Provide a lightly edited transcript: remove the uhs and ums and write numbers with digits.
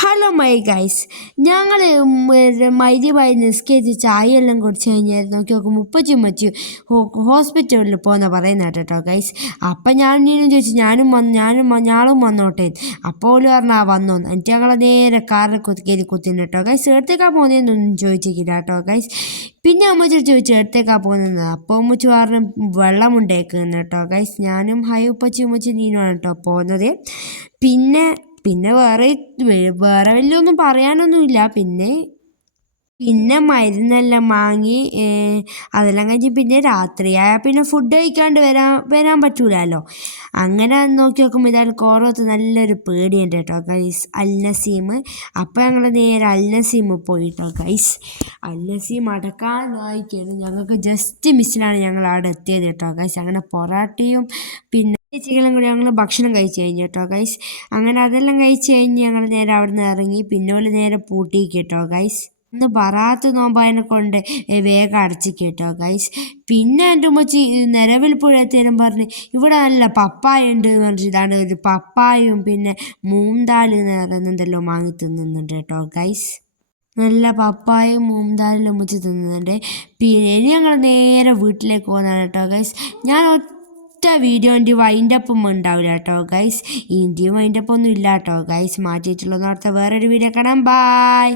Hello my guys, ഞങ്ങൾ മൈദ്യമായി നിസ്കരിച്ച് ചായയെല്ലാം കുടിച്ച് കഴിഞ്ഞാൽ നോക്കി നോക്കും മുപ്പച്ചി ഹോസ്പിറ്റലിൽ പോകുന്ന പറയുന്ന കേട്ടോ ഗൈസ്. അപ്പം ഞാനും ചോദിച്ചു ഞാളും വന്നോട്ടെ. അപ്പോൾ പറഞ്ഞാൽ വന്നോ. എന്നിട്ട് ഞങ്ങൾ നേരെ കാറിൽ കയറി കുത്തിന് കേട്ടോ ഗൈസ്. എടുത്തേക്കാ പോകുന്നതെന്നൊന്നും ചോദിച്ചിട്ടില്ല കേട്ടോ ഗൈസ്. പിന്നെ അമ്മച്ചി ചോദിച്ചു എടുത്തേക്കാ പോകുന്നത്. അപ്പോൾ അമ്മച്ചി പറഞ്ഞു വെള്ളമുണ്ടേക്കുന്നു കേട്ടോ ഗൈസ്. ഞാനും ഹൈ ഉപ്പച്ചി നീനുമാണ് കേട്ടോ പോകുന്നത്. പിന്നെ വേറെ വലിയൊന്നും പറയാനൊന്നുമില്ല. പിന്നെ മരുന്നെല്ലാം വാങ്ങി അതെല്ലാം കഴിഞ്ഞ് പിന്നെ രാത്രിയായാൽ പിന്നെ ഫുഡ് കഴിക്കാണ്ട് വരാൻ പറ്റൂലല്ലോ. അങ്ങനെ നോക്കി നോക്കുമ്പോൾ ഇതാണ് കോറോത്ത് നല്ലൊരു പേടിയുണ്ട് കേട്ടോ ഗൈസ്, അൽനസീം. അപ്പോൾ ഞങ്ങൾ നേരെ അൽനസീം പോയിട്ടോ ഗൈസ്. അൽനസീം അടക്കാനായിക്കാണ്. ഞങ്ങൾക്ക് ജസ്റ്റ് മിസ്സിലാണ് ഞങ്ങൾ അവിടെ എത്തിയത് കേട്ടോ ഗൈസ്. അങ്ങനെ പൊറാട്ടയും പിന്നെ ചിക്കനും കൂടി ഞങ്ങൾ ഭക്ഷണം കഴിച്ച് കഴിഞ്ഞു കേട്ടോ ഗൈസ്. അങ്ങനെ അതെല്ലാം കഴിച്ച് കഴിഞ്ഞ് ഞങ്ങൾ നേരെ അവിടെ നിന്ന് ഇറങ്ങി. പിന്നെ നേരെ പൂട്ടിക്ക് കേട്ടോ ഗൈസ്. ഇന്ന് ബറാത്ത് നോമ്പായതിനെ കൊണ്ട് വേഗം അടച്ച് കേട്ടോ ഗൈസ്. പിന്നെ എൻ്റെ ഉമ്മച്ചി നിലവിൽ പുഴത്തേനും പറഞ്ഞ് ഇവിടെ നല്ല പപ്പായ ഉണ്ട് എന്ന് പറഞ്ഞിട്ട് ഇതാണ് ഒരു പപ്പായും പിന്നെ മൂന്താൽ നിറയുന്നുണ്ടല്ലോ വാങ്ങി തിന്നുന്നുണ്ട് കേട്ടോ ഗൈസ്. നല്ല പപ്പായും മൂന്താലും ഉമ്മച്ചി തിന്നുന്നുണ്ട്. പിന്നെ ഇനി ഞങ്ങൾ നേരെ വീട്ടിലേക്ക് പോകുന്നതാണ് കേട്ടോ ഗൈസ്. ഞാൻ വീഡിയോൻ്റെ വൈൻഡപ്പും ഉണ്ടാവില്ല കേട്ടോ ഗൈസ്. ഇന്ത്യയും വൈൻഡപ്പൊന്നും ഇല്ല കേട്ടോ ഗൈസ്. മാറ്റിയിട്ടുള്ളതെന്ന് അടുത്ത വേറൊരു വീഡിയോ കാണാം. ബായ്.